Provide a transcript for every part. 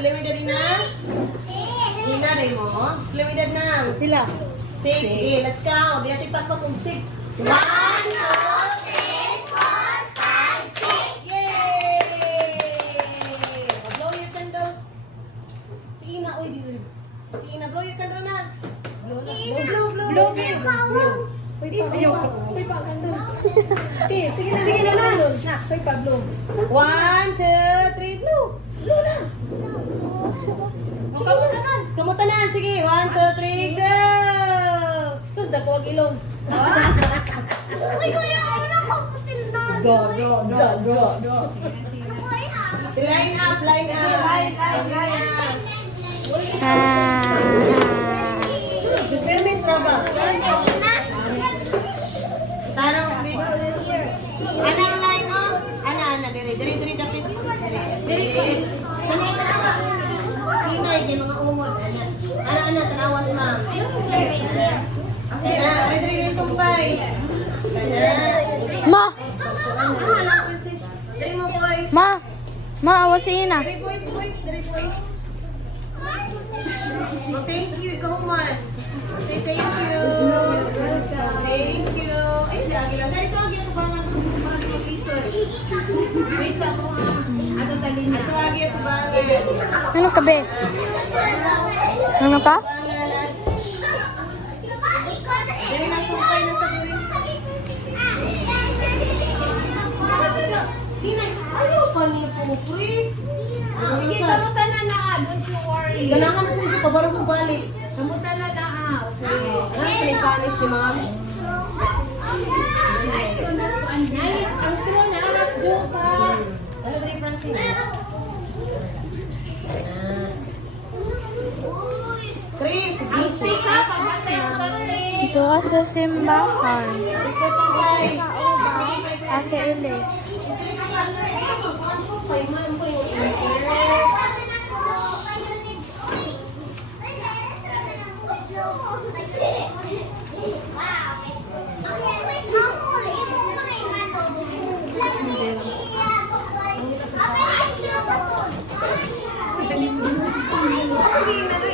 Pilimidad na? Ina rin mo. Pilimidad na. Pila? 6. Okay, let's count. Di ating pakpak kung 6. 1, 2, 3, 4, 5, 6. Yay! Blow your candle. Sige na, uy. Sige na, blow your candle na. Blow. Uy, ayaw. Uy, pa, candle. Sige na. Na, uy, pa, blow. 1, 2, 3, blow. Blow na. Kamutanan. Sige. 1, 2, 3, go! Sus, datuwag ilong. Do. Line up. Super miss Raba. Tarong big. Anang line mo? Ana, diri dapit. Diri. Kanay tanawa. Hinay kay mga umod. Ana, tanawas ma'am. Ana, diri sumpay. Ma! Diri mo boys. Ma, awas si Ina. Diri boys. Oh, thank you, ikaw man. Say thank you. Thank you. Ay, si Agila. Dahil ito, Agila, ito ba nga mag-isod? Ito, Agila, ito ba nga? Ano ka, be? Ano ka? Dahil nasumpay na sa duri. Hinay, ayaw pa niyo po, please. Sige, kamutan na na, don't you worry. Ganahan na sila siya, pabarang mo balik. Kamutan na na, okay. Ano sinipanish si ma'am? Nice, ang sino na, let's do ka. Ano dali, Francine? Chris, Stay ka, pagbasa yung sasay. Ito ka sa simbahan. Ito sa bay. Ate Elis.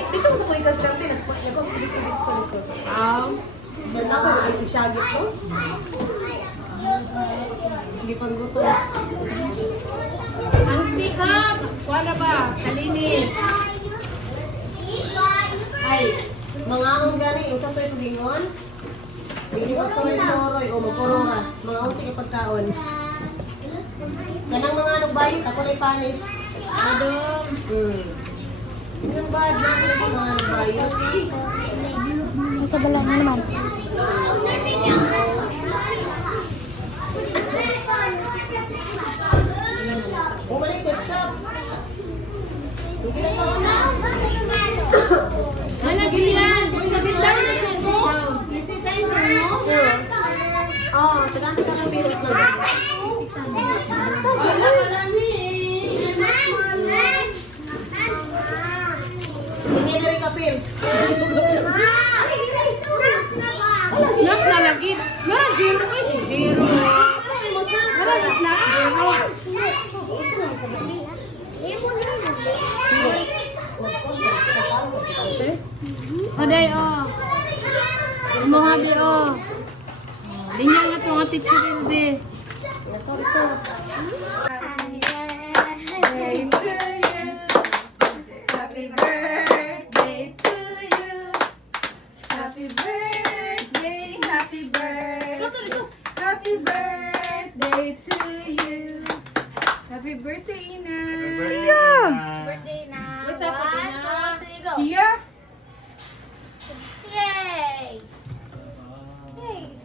Dito sa mga ikas kante, nagpapagit-sigit sa likod. Yan ako, nagsisyagit ko. Hindi pang gusto. Ang stick up, wala ba, kalinis. Ay, mga akong gani, usap tayo tugingon. Hindi ko soroy-soroy o mag-orora. Mga akong sige pagkaon. Kanang mga anong bayot, ako na ipanis. Adom. Yung bad lang sa mga anong bayot. Nasa balang naman. Bumalik ketchup. Hindi na pa Malagyan, bisitahin na yan mo. Bisitahin mo? Oo, sagante ka ng bilot na. Hindi na rin kapil. Nas na lagi. Na, zero ka si zero. Wala, nas na. Oday, oh. Mohabi, oh. Linya nga ito ang teacher rin, be. Happy birthday to you. Happy birthday, happy birthday. Happy birthday to you. Happy birthday, Ina. Birthday na. What's up, Ina? Go. Here? Yay!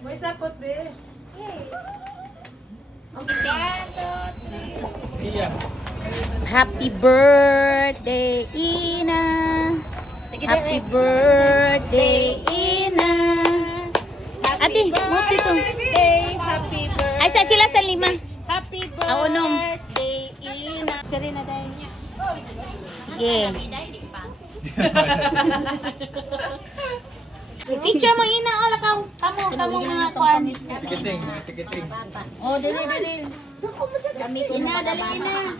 What's up, be? Happy birthday, Ina. Happy birthday, Ina. Ate, buti to. Happy birthday. Ay, sa sila sa lima. Happy Aonom. birthday, Ina. Sorry na dahil. Sige. Picture mo, Ina. Ola ka. Kamo mga kwan. Tikiting. Oh, dali. Ina, dali, Ina.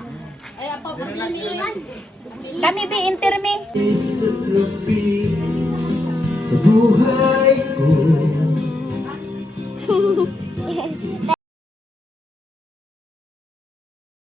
Kami bi interme. Isa't lapit sa buhay ko.